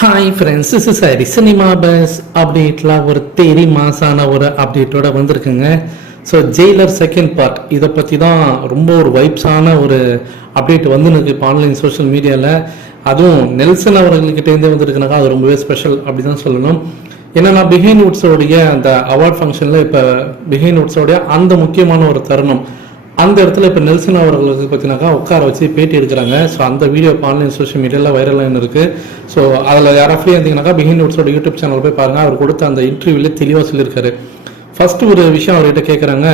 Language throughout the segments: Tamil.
Hi friends is is Hari cinema buzz அப்டேட்லாம் ஒரு தேரி மாசான ஒரு அப்டேட்டோட வந்திருக்குங்க. ஸோ ஜெயிலர் செகண்ட் பார்ட் இதை பற்றி தான் ரொம்ப ஒரு வைப்ஸான ஒரு அப்டேட் வந்து எனக்கு இப்போ ஆன்லைன் சோஷியல் மீடியாவில் அதுவும் நெல்சன் அவர்கள்கிட்டேருந்தே வந்திருக்குனாக்கா அது ரொம்பவே ஸ்பெஷல் அப்படி தான் சொல்லணும். என்னன்னா பிஹைண்ட் வுட்ஸோடைய அந்த அவார்ட் ஃபங்க்ஷனில் இப்போ பிஹைண்ட் வுட்ஸோடைய அந்த முக்கியமான ஒரு தருணம். அந்த இடத்துல இப்போ நெல்சன் அவர்களுக்கு பார்த்தீங்கன்னாக்கா உட்கார வச்சு பேட்டி எடுக்கிறாங்க. ஸோ அந்த வீடியோ இப்போ ஆன்லைன் சோஷியல் மீடியாவில் வைரலாக இருக்கு. ஸோ அதில் யாராவது ஃப்ரீ இருந்தீங்கன்னாக்கா பிகின் நோட்ஸோட யூடியூப் சேனல் போய் பாருங்க. அவர் கொடுத்த அந்த இன்டர்வியூவில் தெளிவாக சொல்லியிருக்காரு. ஃபர்ஸ்ட் ஒரு விஷயம் அவர்கிட்ட கேட்குறாங்க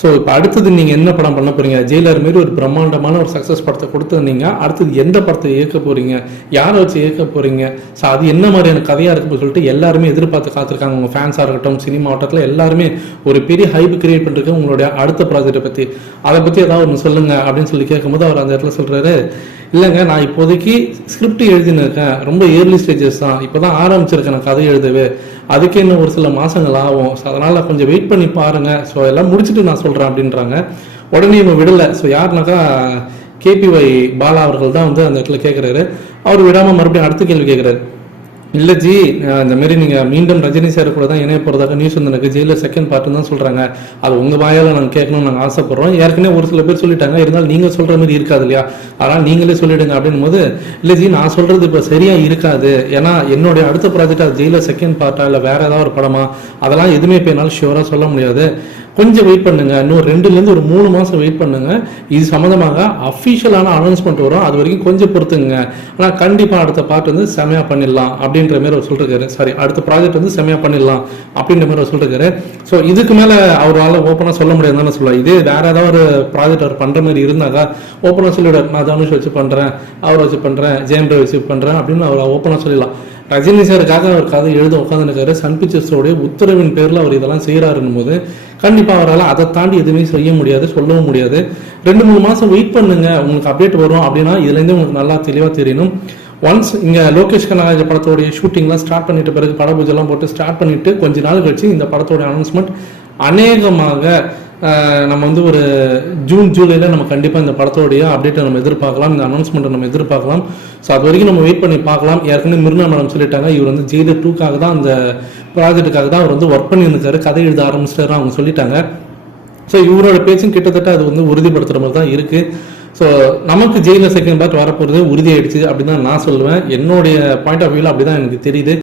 ஸோ இப்போ அடுத்தது நீங்கள் என்ன படம் பண்ண போறீங்க? ஜெயிலர் மாரி ஒரு பிரம்மாண்டமான ஒரு சக்ஸஸ் படத்தை கொடுத்துருந்தீங்க. அடுத்தது எந்த படத்தை இயக்க போறீங்க? யாரை வச்சு இயக்க போறீங்க? ஸோ அது என்ன மாதிரியான கதையாக இருக்குன்னு சொல்லிட்டு எல்லாருமே எதிர்பார்த்து காத்திருக்காங்க. உங்கள் ஃபேன்ஸாக இருக்கட்டும் சினிமா வட்டத்தில் எல்லாருமே ஒரு பெரிய ஹைப் கிரியேட் பண்ணிருக்காங்க உங்களுடைய அடுத்த ப்ராஜெக்ட்டை பற்றி அதை பற்றி ஏதாவது ஒன்று சொல்லுங்க அப்படின்னு சொல்லி கேட்கும்போது அவர் அந்த இடத்துல சொல்கிறாரு இல்லைங்க நான் இப்போதைக்கு ஸ்கிரிப்ட் எழுதின்னு இருக்கேன் ரொம்ப ஏர்லி ஸ்டேஜஸ் தான். இப்போ தான் ஆரம்பிச்சிருக்கேன் நான் கதை எழுதவே. அதுக்கே இன்னும் ஒரு சில மாதங்கள் ஆகும். ஸோ அதனால் கொஞ்சம் வெயிட் பண்ணி பாருங்கள் ஸோ எல்லாம் முடிச்சுட்டு நான் சொல்கிறேன் அப்படின்றாங்க. உடனே இவங்க விடலை. ஸோ யாருனாக்கா கேபிஒய் பாலா அவர்கள் தான் வந்து அந்த இடத்துல கேட்குறாரு அவர் விடாமல் மறுபடியும் அடுத்த கேள்வி கேட்குறாரு இல்லை ஜி இந்த மாதிரி நீங்கள் மீண்டும் ரஜினி சார் கூட தான் இணைய போகிறதாக நியூஸ் வந்து எனக்கு ஜெயிலில் செகண்ட் பார்ட்டு தான் சொல்கிறாங்க அது உங்கள் வாயால் நாங்கள் கேட்கணும்னு நாங்கள் ஆசைப்படுறோம். ஏற்கனவே ஒரு சில பேர் சொல்லிட்டாங்க. இருந்தாலும் நீங்கள் சொல்கிற மாதிரி இருக்காது இல்லையா? அதனால் நீங்களே சொல்லிடுங்க அப்படின்னும் போது இல்லை ஜி நான் சொல்கிறது இப்போ சரியாக இருக்காது. ஏன்னா என்னுடைய அடுத்த ப்ராஜெக்ட் அது ஜெயிலில் செகண்ட் பார்ட்டா இல்லை வேற ஏதாவது ஒரு படமா? அதெல்லாம் எதுவுமே இப்போ என்னால் ஷியூராக சொல்ல முடியாது. கொஞ்சம் வெயிட் பண்ணுங்க. இன்னும் ரெண்டுலேருந்து ஒரு மூணு மாதம் வெயிட் பண்ணுங்க. இது சம்மந்தமாக அஃபிஷியலான அனௌன்ஸ்மெண்ட் வரும். அது வரைக்கும் கொஞ்சம் பொறுத்துங்க. ஆனால் கண்டிப்பாக அடுத்த பார்ட் வந்து செமையாக பண்ணிடலாம். அப்படின்ற மாதிரி அவர் சொல்லிருக்காரு. சாரி அடுத்த ப்ராஜெக்ட் வந்து செம்மையாக பண்ணிடலாம் அப்படின்ற மாதிரி அவர் சொல்லிருக்காரு. ஸோ இதுக்கு மேலே அவரால் ஓப்பனாக சொல்ல முடியாதுன்னு சொல்லலாம் இதே வேற ஏதாவது ஒரு ப்ராஜெக்ட் அவர் பண்ணுற மாதிரி இருந்தாக்கா ஓப்பனாக சொல்லிவிடார் நான் தனுஷ் வச்சு பண்ணுறேன் அவரை வச்சு பண்ணுறேன் ஜெயம் ரவி வச்சு பண்ணுறேன் அப்படின்னு அவர் ஓப்பனாக சொல்லிடலாம். ரஜினி சாருக்காக அவர் கதை எழுத உட்காந்துருக்காரு சன் பிக்சர்ஸோடைய உத்தரவின் பேரில் அவர் இதெல்லாம் செய்கிறாருன்னும் போது கண்டிப்பாக அவரால் அதை தாண்டி எதுவுமே செய்ய முடியாது சொல்லவும் முடியாது. ரெண்டு மூணு மாதம் வெயிட் பண்ணுங்க. உங்களுக்கு அப்டேட் வரும் அப்படின்னா இதுலேருந்து உங்களுக்கு நல்லா தெளிவாக தெரியணும். ஒன்ஸ் இங்கே லோகேஷ் கனகராஜ படத்தோடைய ஷூட்டிங்லாம் ஸ்டார்ட் பண்ணிட்ட பிறகு பட பூஜைலாம் போட்டு ஸ்டார்ட் பண்ணிட்டு கொஞ்ச நாள் கழிச்சு இந்த படத்தோட அனௌன்ஸ்மெண்ட் அநேகமாக நம்ம வந்து ஒரு ஜூன் ஜூலையில் நம்ம கண்டிப்பாக இந்த படத்தோடைய அப்டேட்டை நம்ம எதிர்பார்க்கலாம் இந்த அனௌன்ஸ்மெண்ட்டை நம்ம எதிர்பார்க்கலாம். ஸோ அது வரைக்கும் நம்ம வெயிட் பண்ணி பார்க்கலாம். ஏற்கனவே மிருனா மேடம் சொல்லிட்டாங்க இவர் வந்து ஜெயிலர் டூக்காக தான் அந்த ப்ராஜெக்ட்டுக்காக தான் அவர் வந்து ஒர்க் பண்ணியிருந்தாரு கதை எழுத ஆரம்பிச்சிட்டாரு அவங்க சொல்லிட்டாங்க. ஸோ இவரோட பேச்சும் கிட்டத்தட்ட அது வந்து உறுதிப்படுத்துற மாதிரி தான் இருக்குது ஸோ நமக்கு ஜெயில செகண்ட் பார்ட் வரப்போகிறது உறுதியாயிடுச்சு அப்படின்னு தான் நான் சொல்லுவேன். என்னுடைய பாயிண்ட் ஆஃப் வியூவில் அப்படி தான் எனக்கு தெரியுது.